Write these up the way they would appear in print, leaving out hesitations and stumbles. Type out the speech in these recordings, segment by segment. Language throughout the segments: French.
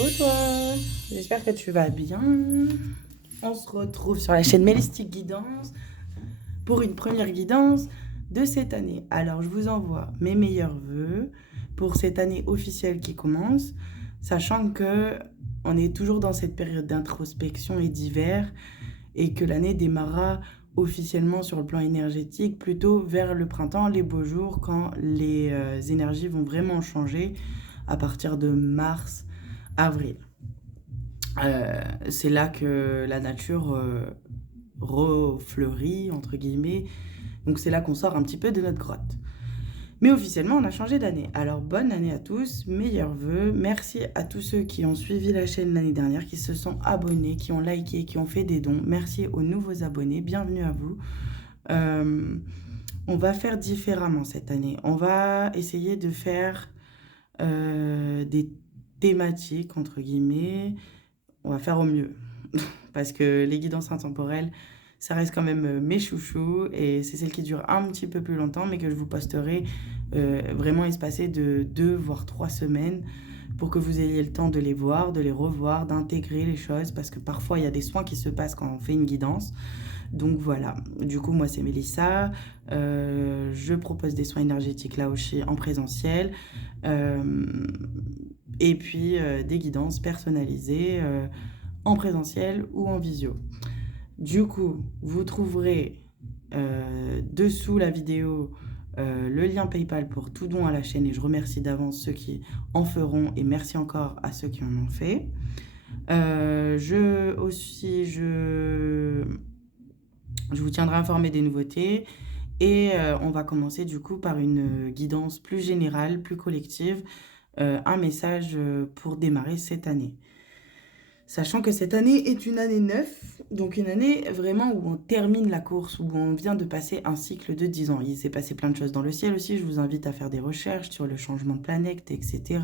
Coucou toi, j'espère que tu vas bien. On se retrouve sur la chaîne Mélistique Guidance pour une première guidance de cette année. Alors je vous envoie mes meilleurs vœux pour cette année officielle qui commence, sachant que on est toujours dans cette période d'introspection et d'hiver et que l'année démarrera officiellement sur le plan énergétique plutôt vers le printemps, les beaux jours, quand les énergies vont vraiment changer à partir de mars, avril. C'est là que la nature refleurit, entre guillemets. Donc c'est là qu'on sort un petit peu de notre grotte. Mais officiellement, on a changé d'année. Alors bonne année à tous, meilleurs vœux. Merci à tous ceux qui ont suivi la chaîne l'année dernière, qui se sont abonnés, qui ont liké, qui ont fait des dons. Merci aux nouveaux abonnés, bienvenue à vous. On va faire différemment cette année. On va essayer de faire des thématiques, entre guillemets. On va faire au mieux. Parce que les guidances intemporelles, ça reste quand même mes chouchous et c'est celles qui durent un petit peu plus longtemps, mais que je vous posterai vraiment espacées de 2 voire 3 semaines pour que vous ayez le temps de les voir, de les revoir, d'intégrer les choses, parce que parfois il y a des soins qui se passent quand on fait une guidance. Donc voilà, du coup moi c'est Mélissa, je propose des soins énergétiques là aussi en présentiel, et puis des guidances personnalisées en présentiel ou en visio. Du coup, vous trouverez dessous la vidéo le lien PayPal pour tout don à la chaîne et je remercie d'avance ceux qui en feront et merci encore à ceux qui en ont fait. Je vous tiendrai informé des nouveautés et on va commencer du coup par une guidance plus générale, plus collective, un message pour démarrer cette année. Sachant que cette année est une année 9, donc une année vraiment où on termine la course, où on vient de passer un cycle de 10 ans. Il s'est passé plein de choses dans le ciel aussi, je vous invite à faire des recherches sur le changement de planète, etc.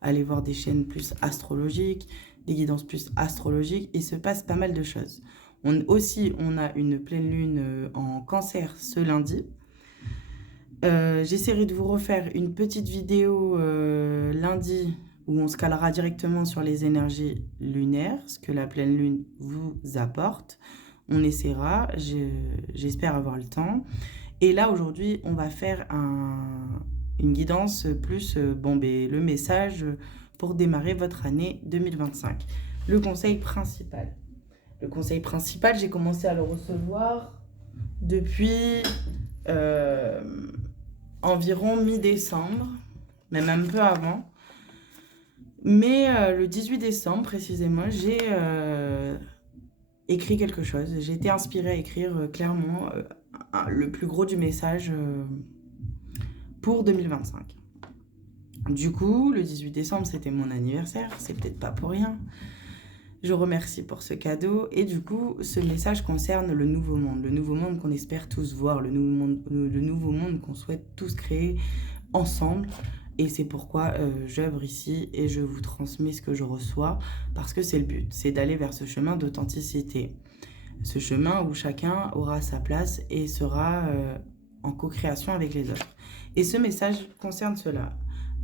Allez voir des chaînes plus astrologiques, des guidances plus astrologiques, il se passe pas mal de choses. On a une pleine lune en cancer ce lundi. J'essaierai de vous refaire une petite vidéo lundi où on se calera directement sur les énergies lunaires, ce que la pleine lune vous apporte. On essaiera, j'espère avoir le temps. Et là, aujourd'hui, on va faire une guidance plus, le message pour démarrer votre année 2025. Le conseil principal. Le conseil principal, j'ai commencé à le recevoir depuis environ mi-décembre, même un peu avant. Mais le 18 décembre, précisément, j'ai écrit quelque chose. J'ai été inspirée à écrire clairement le plus gros du message pour 2025. Du coup, le 18 décembre, c'était mon anniversaire. C'est peut-être pas pour rien. Je remercie pour ce cadeau. Et du coup, ce message concerne le nouveau monde qu'on espère tous voir, le nouveau monde qu'on souhaite tous créer ensemble. Et c'est pourquoi j'œuvre ici et je vous transmets ce que je reçois, parce que c'est le but, c'est d'aller vers ce chemin d'authenticité. Ce chemin où chacun aura sa place et sera en co-création avec les autres. Et ce message concerne cela.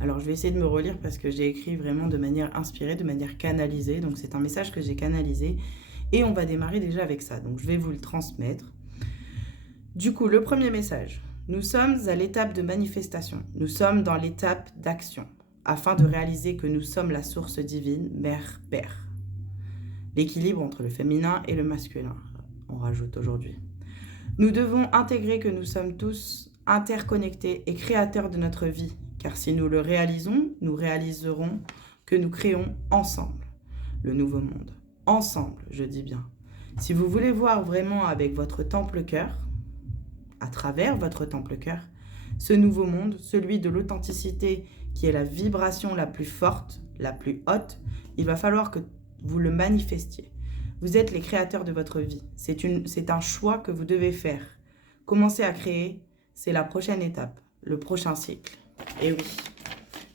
Alors je vais essayer de me relire parce que j'ai écrit vraiment de manière inspirée, de manière canalisée. Donc c'est un message que j'ai canalisé et on va démarrer déjà avec ça. Donc je vais vous le transmettre. Du coup, le premier message. Nous sommes à l'étape de manifestation. Nous sommes dans l'étape d'action afin de réaliser que nous sommes la source divine, mère-père. L'équilibre entre le féminin et le masculin, on rajoute aujourd'hui. Nous devons intégrer que nous sommes tous interconnectés et créateurs de notre vie, car si nous le réalisons, nous réaliserons que nous créons ensemble le nouveau monde. Ensemble, je dis bien. Si vous voulez voir vraiment avec votre temple cœur, à travers votre temple cœur, ce nouveau monde, celui de l'authenticité qui est la vibration la plus forte, la plus haute, il va falloir que vous le manifestiez. Vous êtes les créateurs de votre vie. C'est un choix que vous devez faire. Commencer à créer, c'est la prochaine étape, le prochain cycle. Et oui,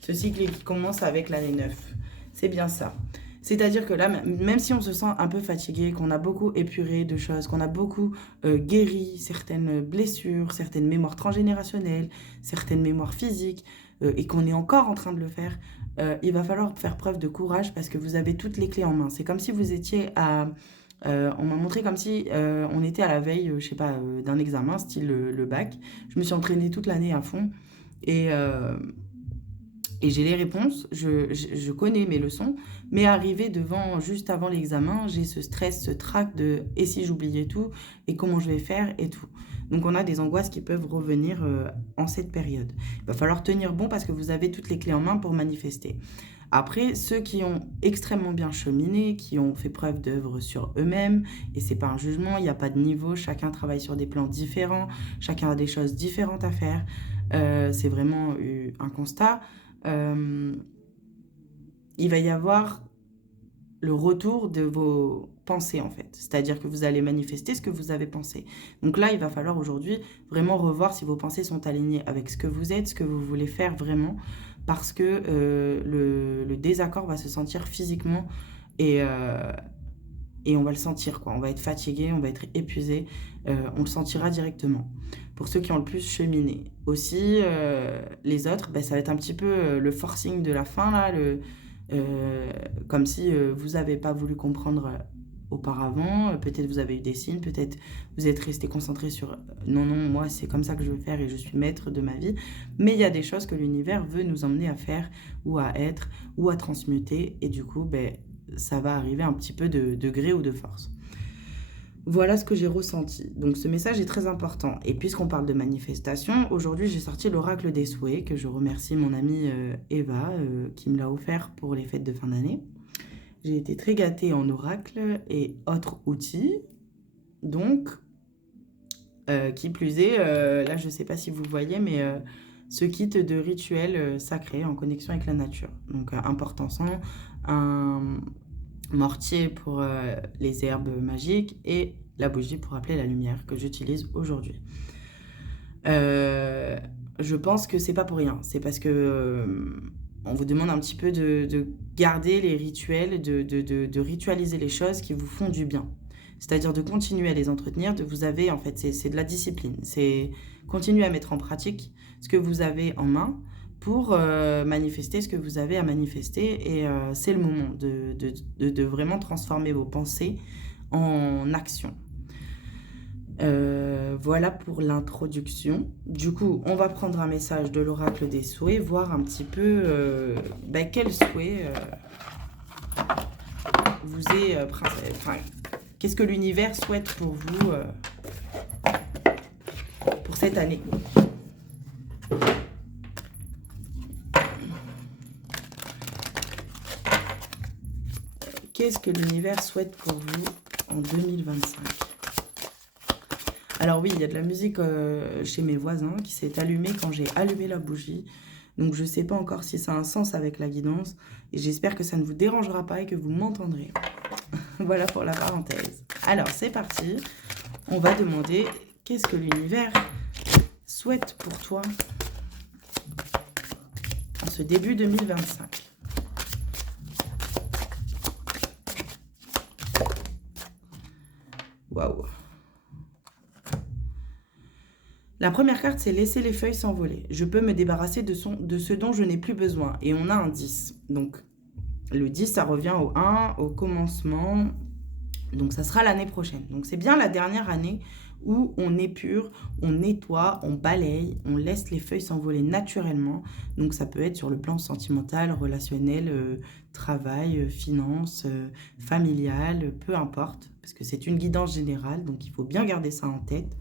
ce cycle qui commence avec l'année 9. C'est bien ça. C'est-à-dire que là, même si on se sent un peu fatigué, qu'on a beaucoup épuré de choses, qu'on a beaucoup guéri certaines blessures, certaines mémoires transgénérationnelles, certaines mémoires physiques, et qu'on est encore en train de le faire, il va falloir faire preuve de courage parce que vous avez toutes les clés en main. C'est comme si vous étiez à... on m'a montré comme si on était à la veille, je sais pas, d'un examen, style le bac. Je me suis entraînée toute l'année à fond et, euh, et j'ai les réponses, je connais mes leçons, mais arrivé devant, juste avant l'examen, j'ai ce stress, ce trac de et si j'oubliais tout, et comment je vais faire, et tout. Donc on a des angoisses qui peuvent revenir en cette période. Il va falloir tenir bon parce que vous avez toutes les clés en main pour manifester. Après, ceux qui ont extrêmement bien cheminé, qui ont fait preuve d'œuvre sur eux-mêmes, et c'est pas un jugement, il n'y a pas de niveau, chacun travaille sur des plans différents, chacun a des choses différentes à faire, c'est vraiment un constat. Euh, il va y avoir le retour de vos pensées en fait. C'est-à-dire que vous allez manifester ce que vous avez pensé. Donc là, il va falloir aujourd'hui vraiment revoir si vos pensées sont alignées avec ce que vous êtes, ce que vous voulez faire vraiment, parce que le désaccord va se sentir physiquement et, euh, et on va le sentir, quoi. On va être fatigué, on va être épuisé, on le sentira directement. Pour ceux qui ont le plus cheminé. Aussi, les autres, ben, ça va être un petit peu le forcing de la fin, là, comme si vous n'avez pas voulu comprendre auparavant, peut-être vous avez eu des signes, peut-être vous êtes resté concentré sur non, non, moi c'est comme ça que je veux faire et je suis maître de ma vie, mais il y a des choses que l'univers veut nous emmener à faire ou à être ou à transmuter et du coup, ben, ça va arriver un petit peu de gré ou de force. Voilà ce que j'ai ressenti. Donc ce message est très important. Et puisqu'on parle de manifestation, aujourd'hui j'ai sorti l'oracle des souhaits, que je remercie mon amie Eva, qui me l'a offert pour les fêtes de fin d'année. J'ai été très gâtée en oracle et autres outils. Donc, qui plus est, là je ne sais pas si vous voyez, mais ce kit de rituels sacrés en connexion avec la nature. Donc un porte-encens, un mortier pour les herbes magiques et la bougie pour appeler la lumière que j'utilise aujourd'hui. Je pense que c'est pas pour rien. C'est parce que on vous demande un petit peu de garder les rituels, de ritualiser les choses qui vous font du bien. C'est-à-dire de continuer à les entretenir. Vous avez, en fait, c'est de la discipline. C'est continuer à mettre en pratique ce que vous avez en main pour manifester ce que vous avez à manifester. Et c'est le moment de vraiment transformer vos pensées en action. Voilà pour l'introduction. Du coup, on va prendre un message de l'oracle des souhaits, voir un petit peu quel souhait vous est qu'est-ce que l'univers souhaite pour vous pour cette année. Qu'est-ce que l'univers souhaite pour vous en 2025? Alors oui, il y a de la musique chez mes voisins qui s'est allumée quand j'ai allumé la bougie. Donc je ne sais pas encore si ça a un sens avec la guidance. Et j'espère que ça ne vous dérangera pas et que vous m'entendrez. Voilà pour la parenthèse. Alors c'est parti. On va demander qu'est-ce que l'univers souhaite pour toi en ce début 2025. Waouh. La première carte, c'est laisser les feuilles s'envoler. Je peux me débarrasser de ce dont je n'ai plus besoin. Et on a un 10. Donc, le 10, ça revient au 1, au commencement. Donc, ça sera l'année prochaine. Donc, c'est bien la dernière année où on épure, on nettoie, on balaye, on laisse les feuilles s'envoler naturellement. Donc, ça peut être sur le plan sentimental, relationnel, travail, finance, familial, peu importe. Parce que c'est une guidance générale, donc il faut bien garder ça en tête.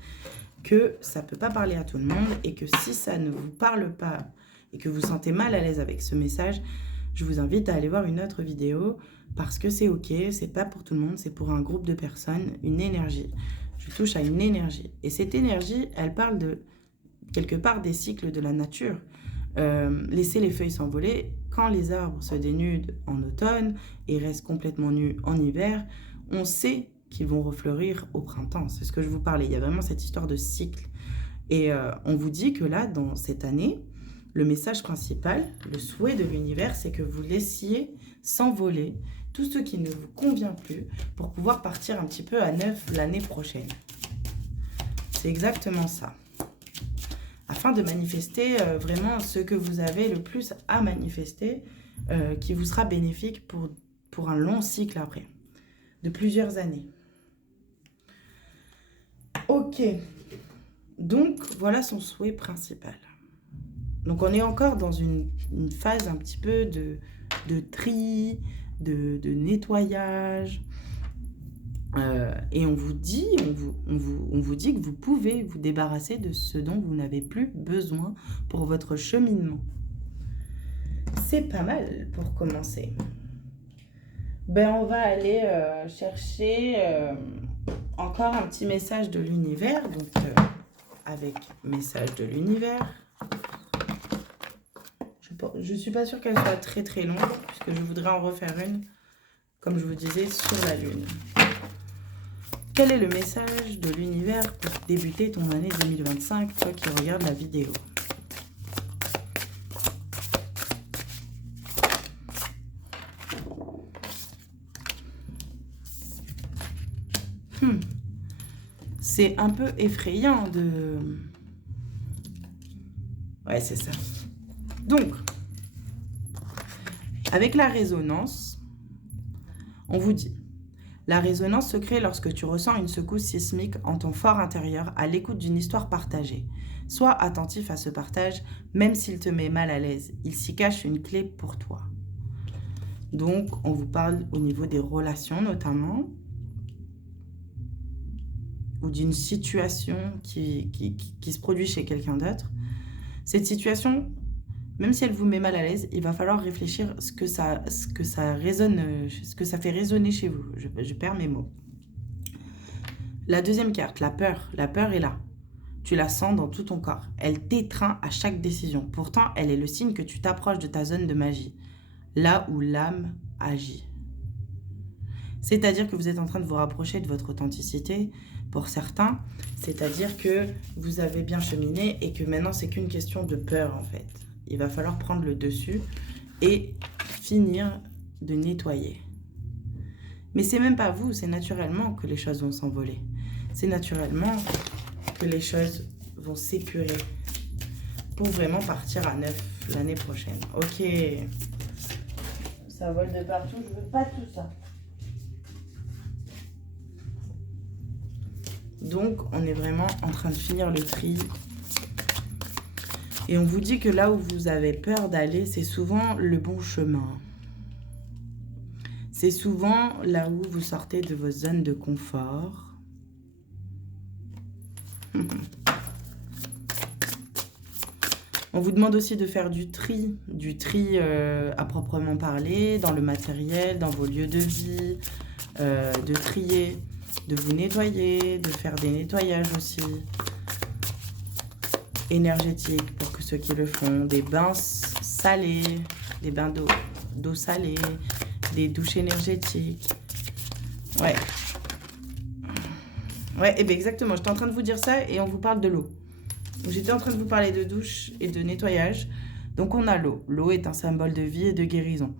Que ça ne peut pas parler à tout le monde et que si ça ne vous parle pas et que vous vous sentez mal à l'aise avec ce message, je vous invite à aller voir une autre vidéo parce que c'est ok, c'est pas pour tout le monde, c'est pour un groupe de personnes, une énergie. Je touche à une énergie et cette énergie, elle parle de quelque part des cycles de la nature. Laisser les feuilles s'envoler, quand les arbres se dénudent en automne et restent complètement nus en hiver, on sait qui vont refleurir au printemps. C'est ce que je vous parlais. Il y a vraiment cette histoire de cycle. Et on vous dit que là, dans cette année, le message principal, le souhait de l'univers, c'est que vous laissiez s'envoler tout ce qui ne vous convient plus pour pouvoir partir un petit peu à neuf l'année prochaine. C'est exactement ça. Afin de manifester vraiment ce que vous avez le plus à manifester qui vous sera bénéfique pour un long cycle après, de plusieurs années. Ok, donc voilà son souhait principal. Donc on est encore dans une phase un petit peu de tri, de nettoyage. Et on vous dit que vous pouvez vous débarrasser de ce dont vous n'avez plus besoin pour votre cheminement. C'est pas mal pour commencer. Ben on va aller chercher encore un petit message de l'univers. Donc avec message de l'univers. Je suis pas sûre qu'elle soit très très longue, puisque je voudrais en refaire une, comme je vous disais, sur la lune. Quel est le message de l'univers pour débuter ton année 2025, toi qui regardes la vidéo? C'est un peu effrayant de... Ouais, c'est ça. Donc, avec la résonance, on vous dit... La résonance se crée lorsque tu ressens une secousse sismique en ton fort intérieur à l'écoute d'une histoire partagée. Sois attentif à ce partage, même s'il te met mal à l'aise. Il s'y cache une clé pour toi. Donc, on vous parle au niveau des relations notamment, ou d'une situation qui se produit chez quelqu'un d'autre. Cette situation, même si elle vous met mal à l'aise, il va falloir réfléchir ce que ça résonne, ce que ça fait résonner chez vous. Je perds mes mots. La deuxième carte, la peur. La peur est là. Tu la sens dans tout ton corps. Elle t'étreint à chaque décision. Pourtant, elle est le signe que tu t'approches de ta zone de magie, là où l'âme agit. C'est-à-dire que vous êtes en train de vous rapprocher de votre authenticité, pour certains. C'est-à-dire que vous avez bien cheminé et que maintenant, c'est qu'une question de peur, en fait. Il va falloir prendre le dessus et finir de nettoyer. Mais c'est même pas vous, c'est naturellement que les choses vont s'envoler. C'est naturellement que les choses vont s'épurer pour vraiment partir à neuf l'année prochaine. Ok. Ça vole de partout, je veux pas tout ça. Donc, on est vraiment en train de finir le tri. Et on vous dit que là où vous avez peur d'aller, c'est souvent le bon chemin. C'est souvent là où vous sortez de vos zones de confort. On vous demande aussi de faire du tri à proprement parler, dans le matériel, dans vos lieux de vie, de trier, de vous nettoyer, de faire des nettoyages aussi énergétiques pour que ceux qui le font, des bains salés, des bains d'eau salée, des douches énergétiques. Ouais. Ouais, et bien exactement, j'étais en train de vous dire ça et on vous parle de l'eau. J'étais en train de vous parler de douche et de nettoyage. Donc on a l'eau. L'eau est un symbole de vie et de guérison.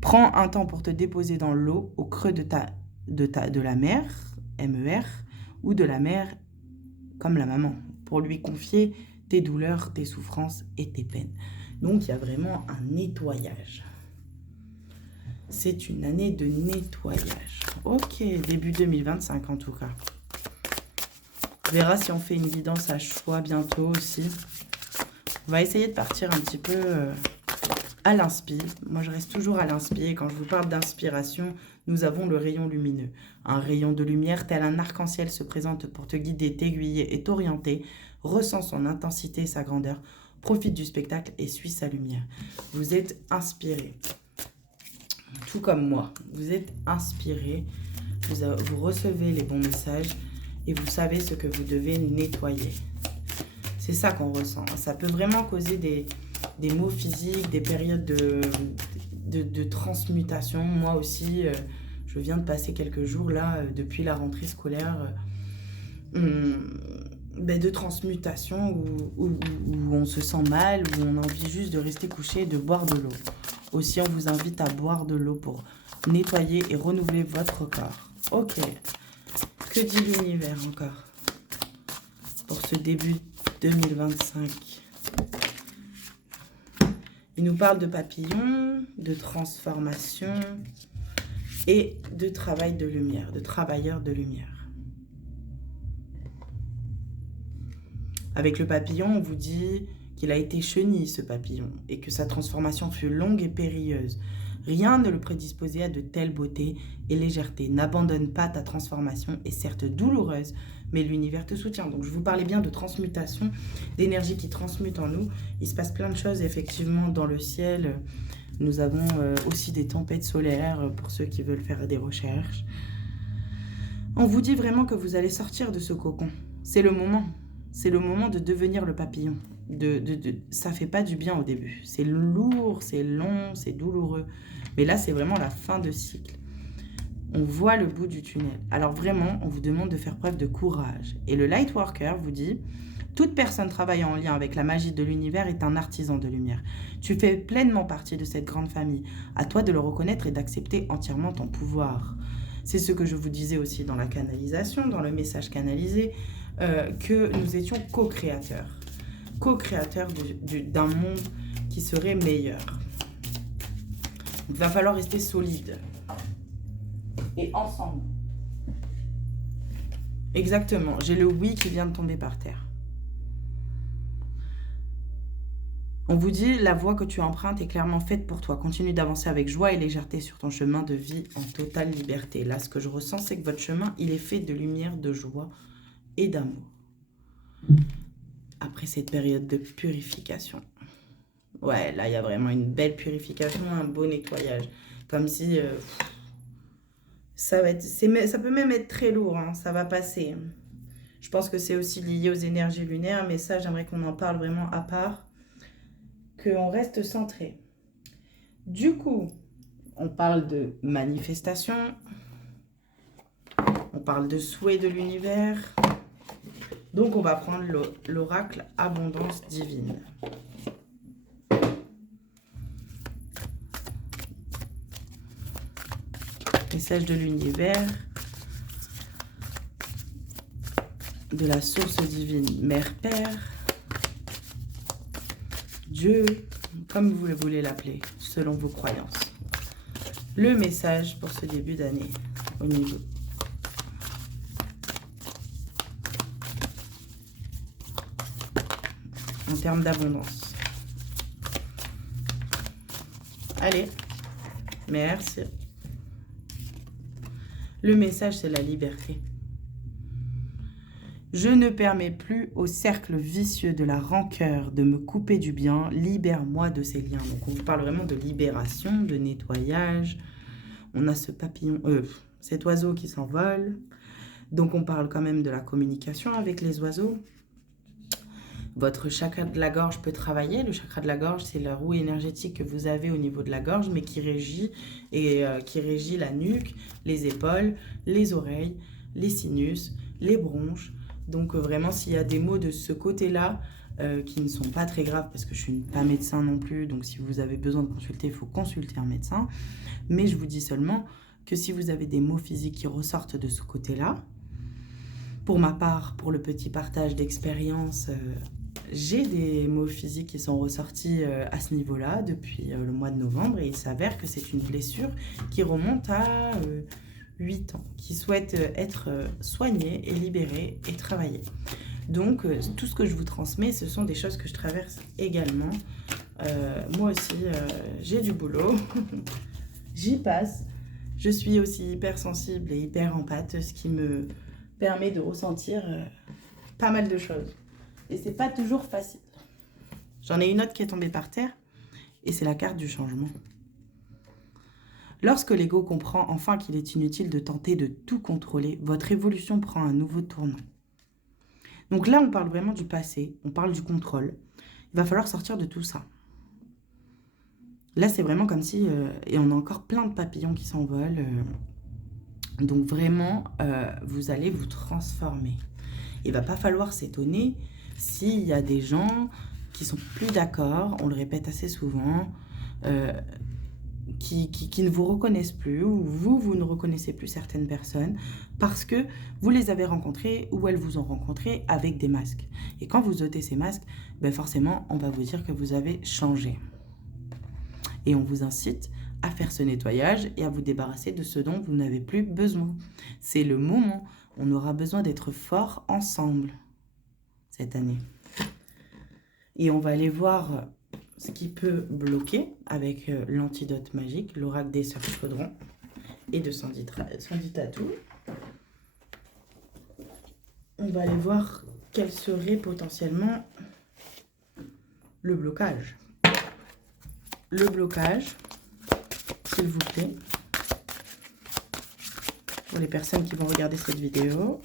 Prends un temps pour te déposer dans l'eau au creux de la mer, MER, ou de la mer comme la maman, pour lui confier tes douleurs, tes souffrances et tes peines. Donc il y a vraiment un nettoyage. C'est une année de nettoyage. Ok, début 2025 en tout cas. On verra si on fait une guidance à choix bientôt aussi. On va essayer de partir un petit peu à l'inspi. Moi, je reste toujours à l'inspi. Quand je vous parle d'inspiration, nous avons le rayon lumineux. Un rayon de lumière tel un arc-en-ciel se présente pour te guider, t'aiguiller et t'orienter. Ressens son intensité et sa grandeur. Profite du spectacle et suis sa lumière. Vous êtes inspiré. Tout comme moi. Vous êtes inspiré. Vous recevez les bons messages. Et vous savez ce que vous devez nettoyer. C'est ça qu'on ressent. Ça peut vraiment causer des maux physiques, des périodes de transmutation. Moi aussi, je viens de passer quelques jours là, depuis la rentrée scolaire, de transmutation où on se sent mal, où on a envie juste de rester couché et de boire de l'eau. Aussi, on vous invite à boire de l'eau pour nettoyer et renouveler votre corps. Ok. Que dit l'univers encore pour ce début 2025? Il nous parle de papillons, de transformation et de travail de lumière, de travailleurs de lumière. Avec le papillon, on vous dit qu'il a été chenille, ce papillon, et que sa transformation fut longue et périlleuse. Rien ne le prédisposait à de telles beautés et légèreté. N'abandonne pas ta transformation, est certes douloureuse, mais l'univers te soutient. Donc je vous parlais bien de transmutation, d'énergie qui transmute en nous. Il se passe plein de choses effectivement dans le ciel. Nous avons aussi des tempêtes solaires pour ceux qui veulent faire des recherches. On vous dit vraiment que vous allez sortir de ce cocon. C'est le moment. C'est le moment de devenir le papillon. Ça fait pas du bien au début. C'est lourd, c'est long, c'est douloureux. Mais là, c'est vraiment la fin de cycle. On voit le bout du tunnel. Alors vraiment, on vous demande de faire preuve de courage. Et le Lightworker vous dit, toute personne travaillant en lien avec la magie de l'univers est un artisan de lumière. Tu fais pleinement partie de cette grande famille. À toi de le reconnaître et d'accepter entièrement ton pouvoir. C'est ce que je vous disais aussi dans la canalisation, dans le message canalisé, que nous étions co-créateurs. Co-créateurs d'un monde qui serait meilleur. Il va falloir rester solide. Et ensemble. Exactement. J'ai le oui qui vient de tomber par terre. On vous dit, la voie que tu empruntes est clairement faite pour toi. Continue d'avancer avec joie et légèreté sur ton chemin de vie en totale liberté. Là, ce que je ressens, c'est que votre chemin, il est fait de lumière, de joie et d'amour. Après cette période de purification. Ouais, là, il y a vraiment une belle purification, un beau nettoyage. Comme si... ça peut même être très lourd, hein, ça va passer. Je pense que c'est aussi lié aux énergies lunaires, mais ça, j'aimerais qu'on en parle vraiment à part. Qu'on reste centré. Du coup, on parle de manifestation. On parle de souhait de l'univers. Donc, on va prendre l'oracle Abondance Divine. Message de l'univers, de la source divine, Mère, Père, Dieu, comme vous voulez l'appeler, selon vos croyances. Le message pour ce début d'année, au niveau. En termes d'abondance. Allez, merci. Le message, c'est la liberté. Je ne permets plus au cercle vicieux de la rancœur de me couper du bien. Libère-moi de ces liens. Donc, on vous parle vraiment de libération, de nettoyage. On a ce papillon, cet oiseau qui s'envole. Donc, on parle quand même de la communication avec les oiseaux. Votre chakra de la gorge peut travailler. Le chakra de la gorge, c'est la roue énergétique que vous avez au niveau de la gorge, mais qui régit la nuque, les épaules, les oreilles, les sinus, les bronches. Donc vraiment, s'il y a des maux de ce côté-là qui ne sont pas très graves, parce que je ne suis pas médecin non plus, donc si vous avez besoin de consulter, il faut consulter un médecin. Mais je vous dis seulement que si vous avez des maux physiques qui ressortent de ce côté-là, pour ma part, pour le petit partage d'expérience, j'ai des maux physiques qui sont ressortis à ce niveau-là depuis le mois de novembre, et il s'avère que c'est une blessure qui remonte à 8 ans, qui souhaite être soignée et libérée et travaillée. Donc, tout ce que je vous transmets, ce sont des choses que je traverse également. Moi aussi, j'ai du boulot, j'y passe. Je suis aussi hypersensible et hyper empathe, ce qui me permet de ressentir pas mal de choses. Et c'est pas toujours facile. J'en ai une autre qui est tombée par terre, et c'est la carte du changement. Lorsque l'ego comprend enfin qu'il est inutile de tenter de tout contrôler, votre évolution prend un nouveau tournant. Donc là, on parle vraiment du passé, on parle du contrôle. Il va falloir sortir de tout ça. Là, c'est vraiment comme si... et on a encore plein de papillons qui s'envolent. Donc vraiment, vous allez vous transformer. Il ne va pas falloir s'étonner s'il y a des gens qui sont plus d'accord, on le répète assez souvent, qui ne vous reconnaissent plus, ou vous ne reconnaissez plus certaines personnes, parce que vous les avez rencontrées, ou elles vous ont rencontré avec des masques. Et quand vous ôtez ces masques, ben forcément, on va vous dire que vous avez changé. Et on vous incite à faire ce nettoyage et à vous débarrasser de ce dont vous n'avez plus besoin. C'est le moment. On aura besoin d'être forts ensemble cette année. Et on va aller voir ce qui peut bloquer avec l'antidote magique, l'oracle des sœurs Chaudron et de Sandy Tattoo. On va aller voir quel serait potentiellement le blocage. Le blocage, s'il vous plaît, pour les personnes qui vont regarder cette vidéo.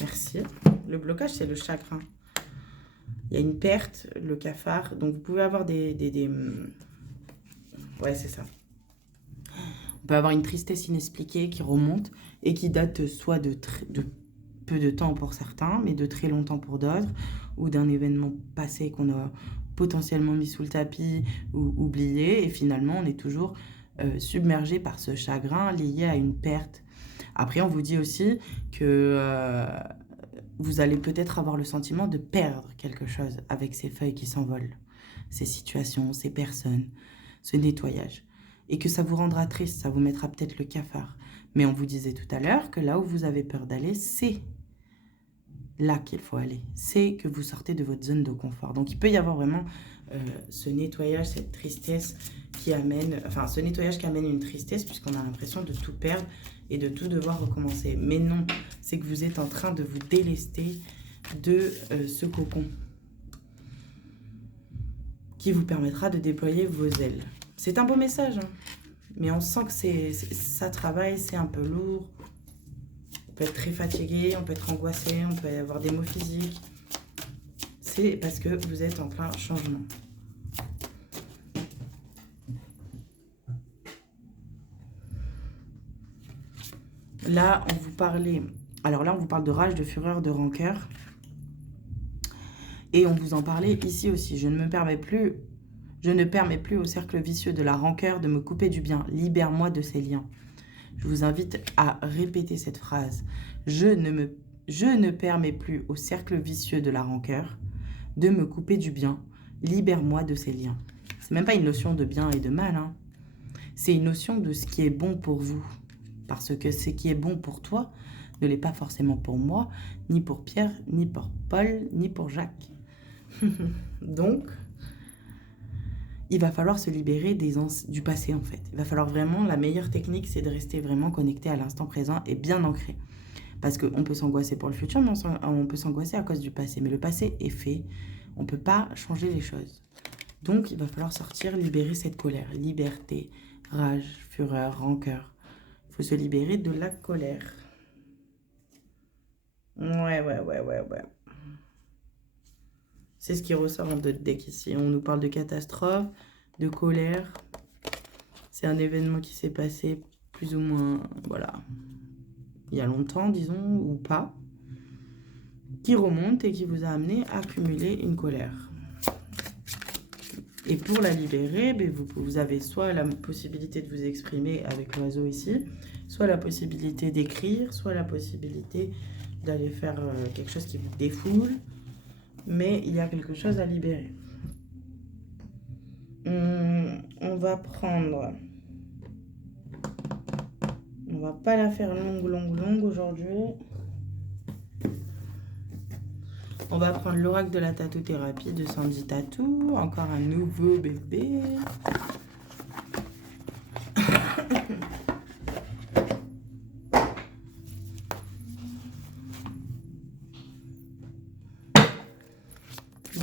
Merci. Le blocage, c'est le chakra. Il y a une perte, le cafard. Donc, vous pouvez avoir des... Ouais, c'est ça. On peut avoir une tristesse inexpliquée qui remonte et qui date soit de peu de temps pour certains, mais de très longtemps pour d'autres, ou d'un événement passé qu'on a potentiellement mis sous le tapis ou oublié, et finalement on est toujours submergé par ce chagrin lié à une perte. Après, on vous dit aussi que vous allez peut-être avoir le sentiment de perdre quelque chose avec ces feuilles qui s'envolent, ces situations, ces personnes, ce nettoyage. Et que ça vous rendra triste, ça vous mettra peut-être le cafard. Mais on vous disait tout à l'heure que là où vous avez peur d'aller, c'est là qu'il faut aller. C'est que vous sortez de votre zone de confort. Donc il peut y avoir vraiment ce nettoyage, cette tristesse qui amène... Enfin, ce nettoyage qui amène une tristesse puisqu'on a l'impression de tout perdre et de tout devoir recommencer. Mais non, c'est que vous êtes en train de vous délester de ce cocon qui vous permettra de déployer vos ailes. C'est un beau message, hein, mais on sent que ça travaille, c'est un peu lourd. On peut être très fatigué, on peut être angoissé, on peut avoir des maux physiques. C'est parce que vous êtes en plein changement. Là, on vous parlait... Alors là, on vous parle de rage, de fureur, de rancœur. Et on vous en parlait ici aussi. Je ne permets plus au cercle vicieux de la rancœur de me couper du bien. Libère-moi de ces liens. Je vous invite à répéter cette phrase. Je ne permets plus au cercle vicieux de la rancœur de me couper du bien. Libère-moi de ces liens. C'est même pas une notion de bien et de mal, hein. C'est une notion de ce qui est bon pour vous. Parce que ce qui est bon pour toi ne l'est pas forcément pour moi, ni pour Pierre, ni pour Paul, ni pour Jacques. Donc, il va falloir se libérer du passé, en fait. Il va falloir vraiment, la meilleure technique, c'est de rester vraiment connecté à l'instant présent et bien ancré. Parce qu'on peut s'angoisser pour le futur, mais on peut s'angoisser à cause du passé. Mais le passé est fait, on ne peut pas changer les choses. Donc, il va falloir sortir, libérer cette colère. Liberté, rage, fureur, rancœur. Il faut se libérer de la colère. Ouais. C'est ce qui ressort en deux decks ici. On nous parle de catastrophe, de colère. C'est un événement qui s'est passé plus ou moins, voilà, il y a longtemps, disons, ou pas, qui remonte et qui vous a amené à accumuler une colère. Et pour la libérer, vous avez soit la possibilité de vous exprimer avec l'oiseau ici, soit la possibilité d'écrire, soit la possibilité d'aller faire quelque chose qui vous défoule. Mais il y a quelque chose à libérer. On va prendre... On va pas la faire longue aujourd'hui. On va prendre l'oracle de la tattoo-thérapie de Sandy Tattoo. Encore un nouveau bébé.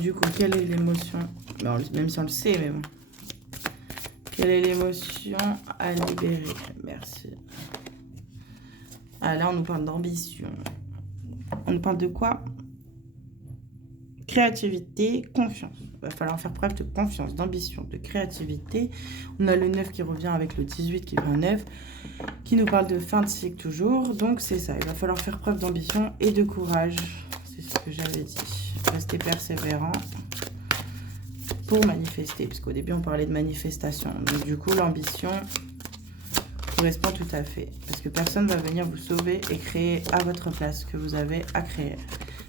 Du coup, quelle est l'émotion? Même si on le sait, mais bon. Quelle est l'émotion à libérer? Merci. Ah, là, on nous parle d'ambition. On nous parle de quoi? Créativité, confiance. Il va falloir faire preuve de confiance, d'ambition, de créativité. On a le 9 qui revient avec le 18 qui fait un 9, qui nous parle de fin de cycle toujours. Donc, c'est ça. Il va falloir faire preuve d'ambition et de courage. C'est ce que j'avais dit. Rester persévérant pour manifester. Parce qu'au début, on parlait de manifestation. Donc, du coup, l'ambition correspond tout à fait. Parce que personne ne va venir vous sauver et créer à votre place ce que vous avez à créer.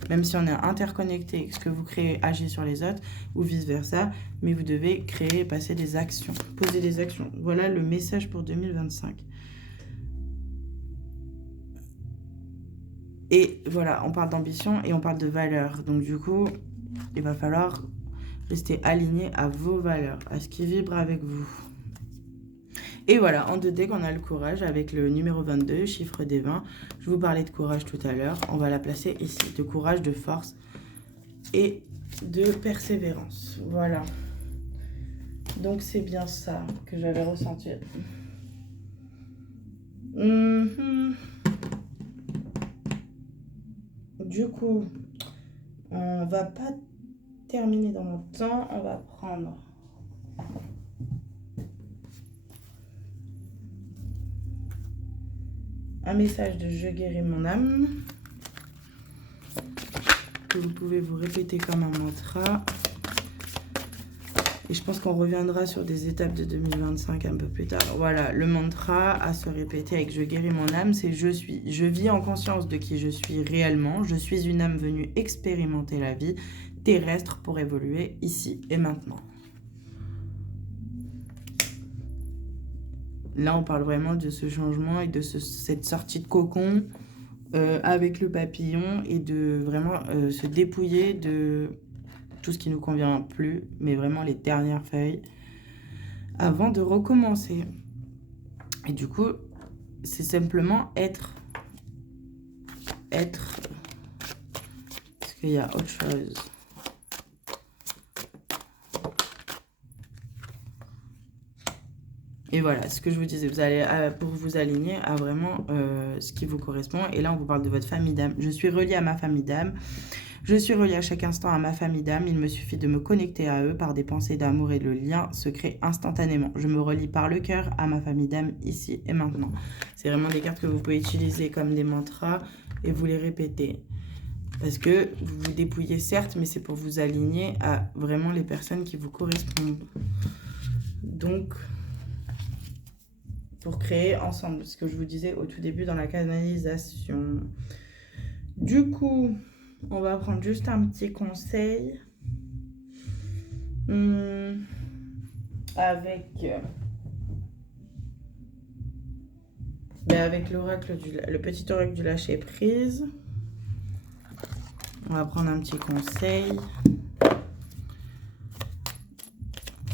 Même si on est interconnecté, ce que vous créez agit sur les autres ou vice-versa, mais vous devez créer et passer des actions, poser des actions. Voilà le message pour 2025. Et voilà, on parle d'ambition et on parle de valeurs. Donc du coup, il va falloir rester aligné à vos valeurs, à ce qui vibre avec vous. Et voilà, en 2D, on a le courage avec le numéro 22, chiffre des 20. Je vous parlais de courage tout à l'heure. On va la placer ici. De courage, de force et de persévérance. Voilà. Donc c'est bien ça que j'avais ressenti. Du coup, on va pas terminer dans mon temps. On va prendre... un message de Je guéris mon âme, que vous pouvez vous répéter comme un mantra. Et je pense qu'on reviendra sur des étapes de 2025 un peu plus tard. Voilà, le mantra à se répéter avec Je guéris mon âme, c'est je suis. Je vis en conscience de qui je suis réellement. Je suis une âme venue expérimenter la vie terrestre pour évoluer ici et maintenant. Là, on parle vraiment de ce changement et de cette sortie de cocon avec le papillon et de vraiment se dépouiller de tout ce qui ne nous convient plus, mais vraiment les dernières feuilles, avant de recommencer. Et du coup, c'est simplement être. Est-ce qu'il y a autre chose ? Et voilà, ce que je vous disais, vous allez pour vous aligner à vraiment ce qui vous correspond. Et là, on vous parle de votre famille d'âme. Je suis reliée à ma famille d'âme. Je suis reliée à chaque instant à ma famille d'âme. Il me suffit de me connecter à eux par des pensées d'amour et le lien se crée instantanément. Je me relie par le cœur à ma famille d'âme ici et maintenant. C'est vraiment des cartes que vous pouvez utiliser comme des mantras et vous les répétez. Parce que vous vous dépouillez certes, mais c'est pour vous aligner à vraiment les personnes qui vous correspondent. Donc... pour créer ensemble, ce que je vous disais au tout début dans la canalisation. Du coup, on va prendre juste un petit conseil avec l'oracle le petit oracle du lâcher prise. On va prendre un petit conseil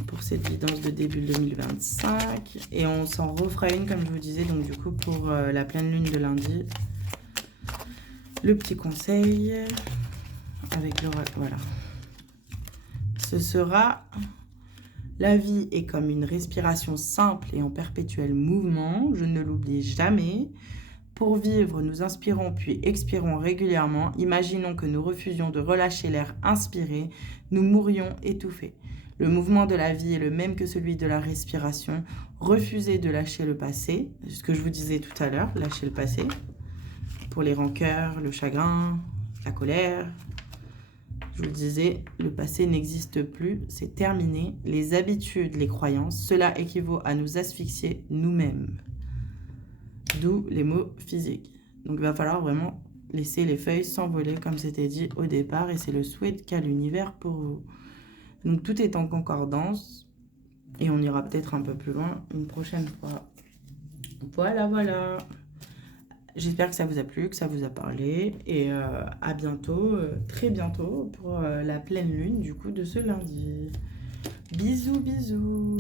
pour cette guidance de début 2025 et on s'en refera une comme je vous disais, donc du coup pour la pleine lune de lundi, le petit conseil avec l'oracle. Voilà, ce sera: la vie est comme une respiration simple et en perpétuel mouvement, je ne l'oublie jamais. Pour vivre, nous inspirons puis expirons régulièrement. Imaginons que nous refusions de relâcher l'air inspiré, nous mourrions étouffés. Le mouvement de la vie est le même que celui de la respiration. Refusez de lâcher le passé, ce que je vous disais tout à l'heure, lâcher le passé, pour les rancœurs, le chagrin, la colère. Je vous disais, le passé n'existe plus, c'est terminé. Les habitudes, les croyances, cela équivaut à nous asphyxier nous-mêmes. D'où les mots physiques. Donc il va falloir vraiment laisser les feuilles s'envoler comme c'était dit au départ et c'est le souhait qu'a l'univers pour vous. Donc tout est en concordance et on ira peut-être un peu plus loin une prochaine fois. Voilà, voilà. J'espère que ça vous a plu, que ça vous a parlé et à bientôt, très bientôt pour la pleine lune du coup de ce lundi. Bisous, bisous.